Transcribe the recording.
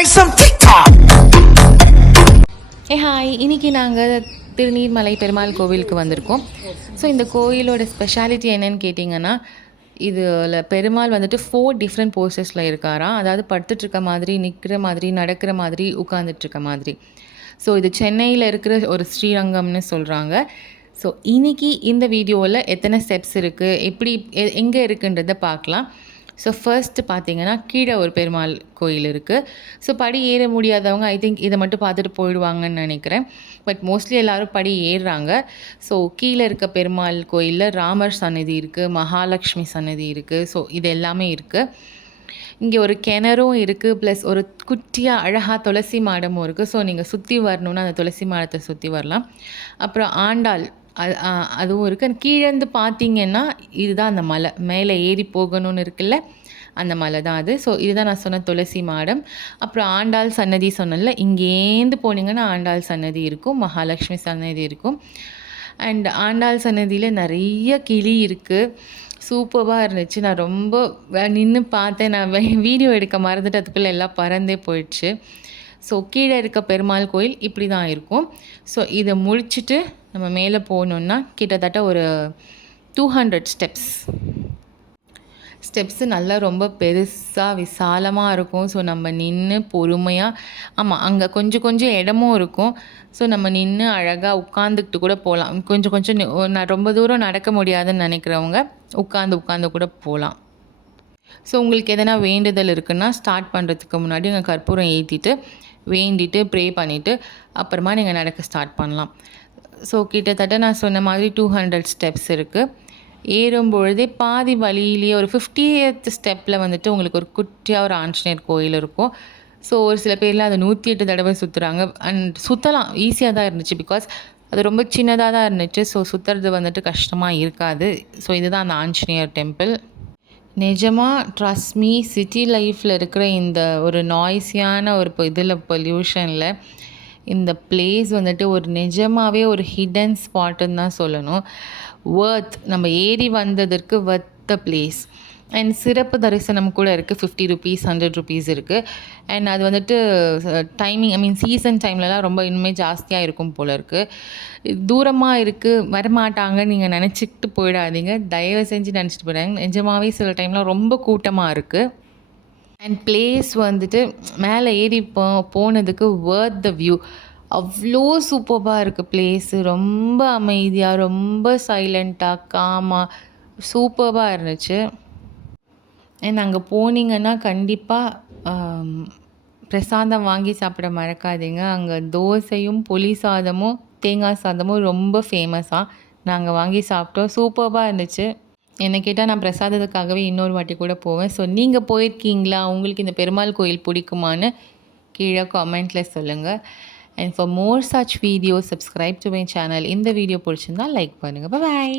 ஏ hi இன்னைக்கு நாங்கள் திருநீர்மலை பெருமாள் கோவிலுக்கு வந்திருக்கோம். ஸோ இந்த கோயிலோட ஸ்பெஷாலிட்டி என்னன்னு கேட்டிங்கன்னா இதில் பெருமாள் வந்துட்டு ஃபோர் டிஃப்ரெண்ட் போஸ்டர்ஸில் இருக்காராம் அதாவது படுத்துட்ருக்க மாதிரி நிற்கிற மாதிரி நடக்கிற மாதிரி உட்காந்துட்ருக்க மாதிரி. ஸோ இது சென்னையில் இருக்கிற ஒரு ஸ்ரீரங்கம்னு சொல்கிறாங்க ஸோ இன்னைக்கு இந்த வீடியோவில் எத்தனை ஸ்டெப்ஸ் இருக்குது எப்படி எங்கே இருக்குன்றதை பார்க்கலாம். ஸோ ஃபர்ஸ்ட்டு பார்த்தீங்கன்னா கீழே ஒரு பெருமாள் கோயில் இருக்குது ஸோ படி ஏற முடியாதவங்க ஐ திங்க் இதை மட்டும் பார்த்துட்டு போயிடுவாங்கன்னு நினைக்கிறேன். பட் மோஸ்ட்லி எல்லோரும் படி ஏறுறாங்க. ஸோ கீழே இருக்க பெருமாள் கோயிலில் ராமர் சன்னதி இருக்குது மகாலட்சுமி சன்னதி இருக்குது ஸோ இது எல்லாமே இருக்குது இங்கே ஒரு கிணறும் இருக்குது ப்ளஸ் ஒரு குட்டியாக அழகாக துளசி மாடமும் இருக்குது ஸோ நீங்கள் சுற்றி வரணுன்னா அந்த துளசி மாடத்தை சுற்றி வரலாம். அப்புறம் ஆண்டாள் அது அதுவும் இருக்குது கீழேருந்து பார்த்தீங்கன்னா இதுதான் அந்த மலை. மேலே ஏறி போகணும்னு இருக்குல்ல? அந்த மலை தான் அது. ஸோ இதுதான் நான் சொன்ன துளசி மாடம். அப்புறம் ஆண்டாள் சன்னதி சொன்னல இங்கேருந்து போனீங்கன்னா ஆண்டாள் சன்னதி இருக்கும் மகாலட்சுமி சன்னதி இருக்கும். அண்ட் ஆண்டாள் சன்னதியில் நிறைய கிளி இருக்குது சூப்பராக இருந்துச்சு. நான் ரொம்ப நின்று பார்த்தேன். நான் வீடியோ எடுக்க மறந்துட்டு அதுக்குள்ளே எல்லாம் பறந்தே போயிடுச்சு. ஸோ கீழே இருக்க பெருமாள் கோயில் இப்படி தான் இருக்கும். ஸோ இதை முடிச்சுட்டு நம்ம மேலே போகணுன்னா கிட்டத்தட்ட ஒரு டூ ஹண்ட்ரட் ஸ்டெப்ஸ் ஸ்டெப்ஸு நல்லா ரொம்ப பெருசாக விசாலமாக இருக்கும். ஸோ நம்ம நின்று பொறுமையாக ஆமாம் அங்கே கொஞ்சம் கொஞ்சம் இடமும் இருக்கும். ஸோ நம்ம நின்று அழகாக உட்காந்துக்கிட்டு கூட போகலாம் கொஞ்சம் கொஞ்சம் நான் ரொம்ப தூரம் நடக்க முடியாதுன்னு நினைக்கிறவங்க உட்காந்து உட்காந்து கூட போகலாம் ஸோ உங்களுக்கு எதனா வேண்டுதல் இருக்குன்னா ஸ்டார்ட் பண்ணுறதுக்கு முன்னாடி நீங்கள் கற்பூரம் ஏற்றிட்டு வேண்டிட்டு ப்ரே பண்ணிவிட்டு அப்புறமா நீங்கள் நடக்க ஸ்டார்ட் பண்ணலாம். ஸோ கிட்டத்தட்ட நான் சொன்ன மாதிரி டூ ஹண்ட்ரட் ஸ்டெப்ஸ் இருக்குது ஏறும்பொழுதே பாதி வழியிலேயே ஒரு ஃபிஃப்டியத் ஸ்டெப்பில் வந்துட்டு உங்களுக்கு ஒரு குட்டியாக ஒரு ஆஞ்சநேயர் கோயில் இருக்கும். ஸோ ஒரு சில பேர்லாம் அதை நூற்றி எட்டு தடவை சுற்றுறாங்க அண்ட் சுற்றலாம் ஈஸியாக தான் இருந்துச்சு பிகாஸ் அது ரொம்ப சின்னதாக தான் இருந்துச்சு. ஸோ சுற்றுறது வந்துட்டு கஷ்டமாக இருக்காது. ஸோ இதுதான் அந்த ஆஞ்சநேயர் டெம்பிள் நிஜமாக ட்ரஸ்ட் மீ சிட்டி லைஃப்பில் இருக்கிற இந்த ஒரு நாய்ஸியான ஒரு இதில் பொல்யூஷனில் இந்த பிளேஸ் வந்துட்டு ஒரு நிஜமாகவே ஒரு ஹிடன் ஸ்பாட்டுன்னு தான் சொல்லணும். வர்த் நம்ம ஏறி வந்ததற்கு வர்த்த பிளேஸ் அண்ட் சிறப்பு தரிசனம் கூட இருக்குது ஃபிஃப்டி ருபீஸ் ஹண்ட்ரட் ருபீஸ் இருக்குது அண்ட் அது வந்துட்டு டைமிங் ஐ மீன் சீசன் டைம்லலாம் ரொம்ப இன்னுமே ஜாஸ்தியாக இருக்கும் போல் இருக்குது தூரமாக இருக்குது வரமாட்டாங்க நீங்கள் நினச்சிக்கிட்டு போயிடாதீங்க. தயவு செஞ்சு நினச்சிட்டு போயிடாங்க நிஜமாகவே சில டைம்லாம் ரொம்ப கூட்டமாக இருக்குது அண்ட் பிளேஸ் வந்துட்டு மேலே ஏறி போ போனதுக்கு வேர்த் த வியூ அவ்வளோ சூப்பராக இருக்குது பிளேஸு ரொம்ப அமைதியாக ரொம்ப சைலண்ட்டாக காமாக சூப்பராக இருந்துச்சு. அண்ட் அங்கே போனீங்கன்னா கண்டிப்பாக பிரசாதம் வாங்கி சாப்பிட மறக்காதீங்க. அங்கே தோசையும் புளி சாதமும் தேங்காய் சாதமும் ரொம்ப ஃபேமஸாக நாங்கள் வாங்கி சாப்பிட்டோம். சூப்பராக இருந்துச்சு. என்னை கேட்டால் நான் பிரசாதத்துக்காகவே இன்னொரு வாட்டி கூட போவேன். ஸோ நீங்கள் போயிருக்கீங்களா? உங்களுக்கு இந்த பெருமாள் கோயில் பிடிக்குமான்னு கீழே கமெண்ட்டில் சொல்லுங்கள் and for more such video subscribe to my channel இந்த வீடியோ பிடிச்சிருந்தா லைக் பண்ணுங்கள் பாய்